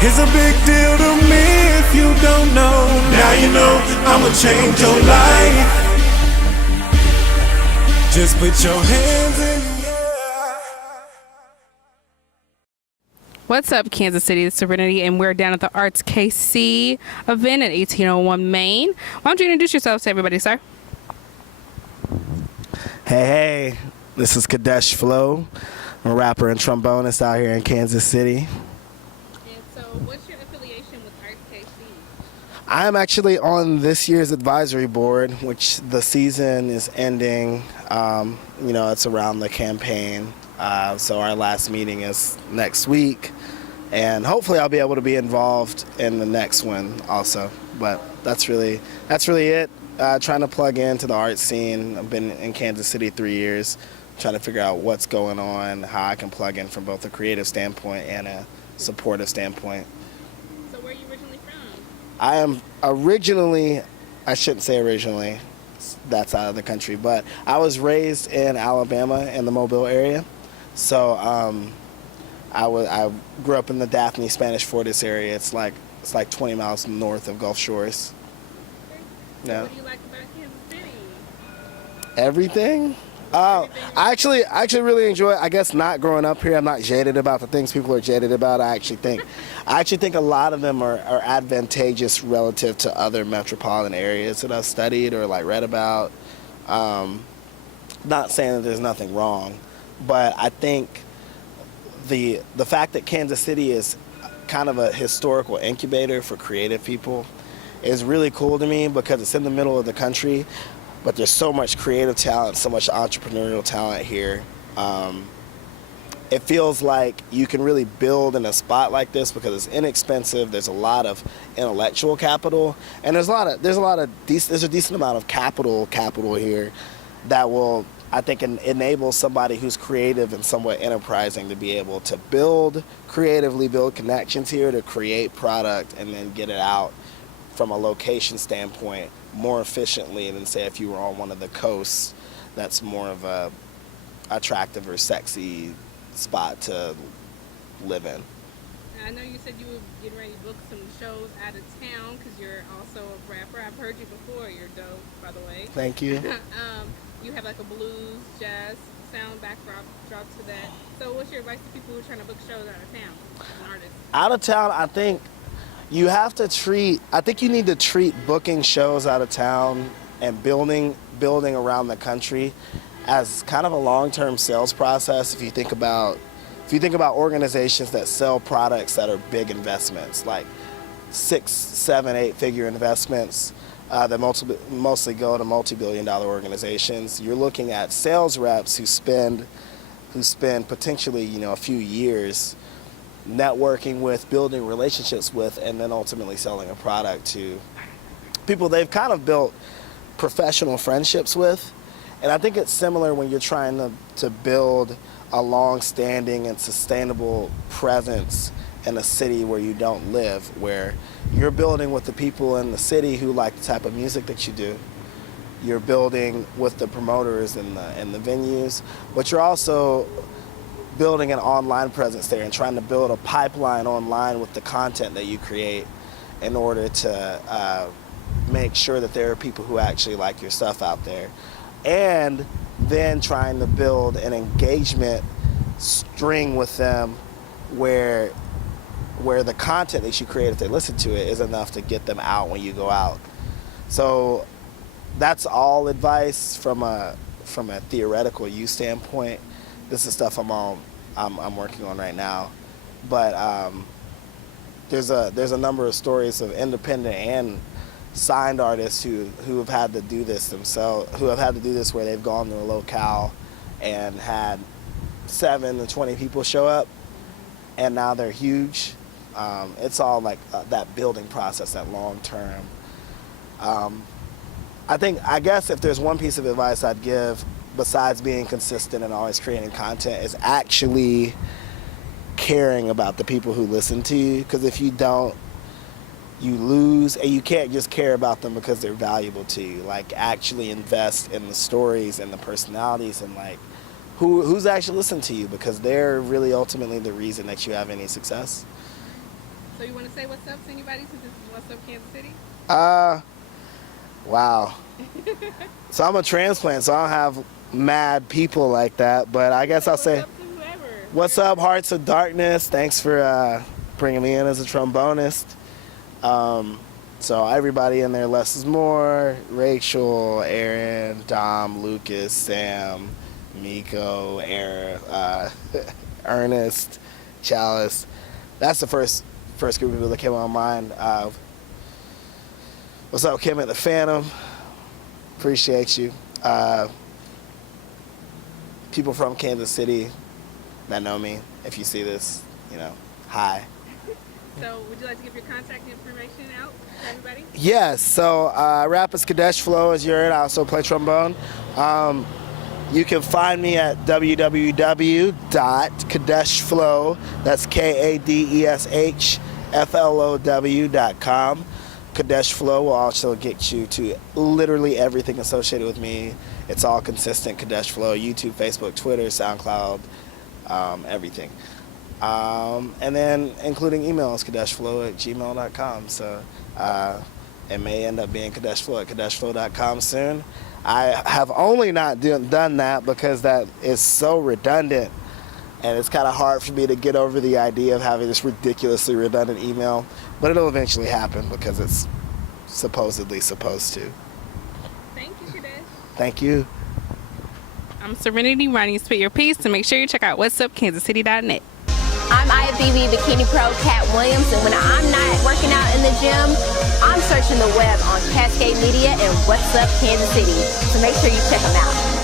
It's a big deal to me if you don't know. Now you know I'ma change your life. Just put your hands in the air. What's up, Kansas City? It's Serenity, and we're down at the Arts KC event at 1801 Main. Why don't you introduce yourself to everybody, sir? Hey, this is Kadesh Flow. I'm a rapper and trombonist out here in Kansas City. And so what's your affiliation with Arts KC? I'm actually on this year's advisory board, which the season is ending. It's around the campaign. So our last meeting is next week. And hopefully I'll be able to be involved in the next one also. But that's really it. Trying to plug into the art scene. I've been in Kansas City 3 years, trying to figure out what's going on, how I can plug in from both a creative standpoint and a supportive standpoint. So where are you originally from? I am originally, I shouldn't say originally, that's out of the country, but I was raised in Alabama in the Mobile area. So I grew up in the Daphne Spanish Fortis area. It's like 20 miles north of Gulf Shores. So Yeah. what do you like about Kansas City? Everything. I actually really enjoy it. I guess not growing up here, I'm not jaded about the things people are jaded about. I actually think a lot of them are advantageous relative to other metropolitan areas that I've studied or like read about. Not saying that there's nothing wrong, but I think the fact that Kansas City is kind of a historical incubator for creative people is really cool to me because it's in the middle of the country, but there's so much creative talent, so much entrepreneurial talent here. It feels like you can really build in a spot like this because it's inexpensive. There's a lot of intellectual capital, and there's a decent amount of capital here that will, I think, enable somebody who's creative and somewhat enterprising to be able to creatively build connections here to create product and then get it out from a location standpoint more efficiently than, say, if you were on one of the coasts that's more of a attractive or sexy spot to live in. I know you said you were getting ready to book some shows out of town because you're also a rapper. I've heard you before. You're dope, by the way. Thank you. You have like a blues, jazz sound backdrop to that. So what's your advice to people who are trying to book shows out of town as an artist? Out of town, I think you need to treat booking shows out of town and building around the country as kind of a long-term sales process. If you think about organizations that sell products that are big investments, like 6, 7, 8-figure investments that mostly go to multi-billion-dollar organizations, you're looking at sales reps who spend potentially a few years networking with, building relationships with, and then ultimately selling a product to people they've kind of built professional friendships with. And I think it's similar when you're trying to build a long-standing and sustainable presence in a city where you don't live, where you're building with the people in the city who like the type of music that you do. You're building with the promoters and the venues, but you're also building an online presence there and trying to build a pipeline online with the content that you create in order to make sure that there are people who actually like your stuff out there. And then trying to build an engagement string with them where the content that you create, if they listen to it, is enough to get them out when you go out. So that's all advice from a theoretical use standpoint. This is stuff I'm working on right now, but there's a number of stories of independent and signed artists who have had to do this themselves, who have had to do this where they've gone to a locale and had 7 to 20 people show up, and now they're huge. It's all like that building process, that long term. I guess if there's one piece of advice I'd give, besides being consistent and always creating content, is actually caring about the people who listen to you. Because if you don't, you lose, and you can't just care about them because they're valuable to you. Like, actually invest in the stories and the personalities and like who's actually listening to you, because they're really ultimately the reason that you have any success. So you want to say what's up to anybody since this is What's Up Kansas City? Wow. So I'm a transplant, so I don't have mad people like that, but I guess I'll say, What's up to whoever? what's up, Hearts of Darkness? Thanks for bringing me in as a trombonist. So everybody in there, less is more, Rachel, Aaron, Dom, Lucas, Sam, Miko, Aaron, Ernest, Chalice. That's the first group of people that came on my mind. What's up, Kim at the Phantom? Appreciate you. People from Kansas City that know me, if you see this, hi. So would you like to give your contact information out to everybody? Yes, so I rap as Kadesh Flow, as you heard. I also play trombone. You can find me at www.kadeshflow, that's KADESHFLOW.com. Kadesh Flow will also get you to literally everything associated with me. It's all consistent, Kadesh Flow, YouTube, Facebook, Twitter, SoundCloud, everything. And then including emails, kadeshflow@gmail.com. So it may end up being Kadesh Flow at kadeshflow.com soon. I have only not done that because that is so redundant, and it's kind of hard for me to get over the idea of having this ridiculously redundant email, but it'll eventually happen because it's supposedly supposed to. Thank you, Kadesh. Thank you. I'm Serenity, running Spit Your Piece, and make sure you check out whatsupkansascity.net. I'm IFBB Bikini Pro Cat Williams, and when I'm not working out in the gym, I'm searching the web on Cascade Media and What's Up Kansas City. So make sure you check them out.